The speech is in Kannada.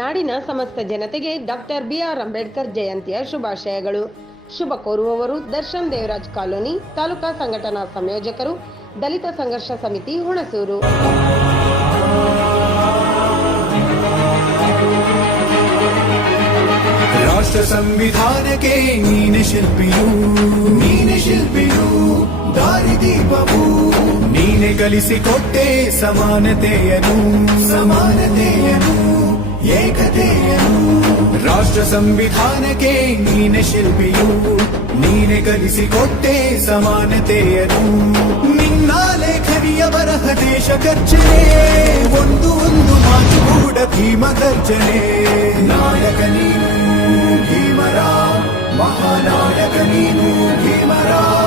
ನಾಡಿನ ಸಮಸ್ತ ಜನತೆಗೆ ಡಾಕ್ಟರ್ ಬಿ ಆರ್ ಅಂಬೇಡ್ಕರ್ ಜಯಂತಿಯ ಶುಭಾಶಯಗಳು ಶುಭ ಕೋರುವವರು ದರ್ಶನ್ ದೇವರಾಜ್ ಕಾಲೋನಿ ತಾಲೂಕಾ ಸಂಘಟನಾ ಸಂಯೋಜಕರು ದಲಿತ ಸಂಘರ್ಷ ಸಮಿತಿ ಹುಣಸೂರು ರಾಷ್ಟ್ರ ಸಂವಿಧಾನಕ್ಕೆ ಸಮಾನತೆಯನು ಸಮಾನತೆ రాష్ట్ర సంవిధానకే నీన శిల్పియు నీనే కలిసి కొట్టే సమానతేయను నిన్న లేఖనియ బరహ దేశ గర్జనే ఒందు ఒందు మాచు గర్జనే నాయక నీను భీమరా మహానాయక నీను భీమరా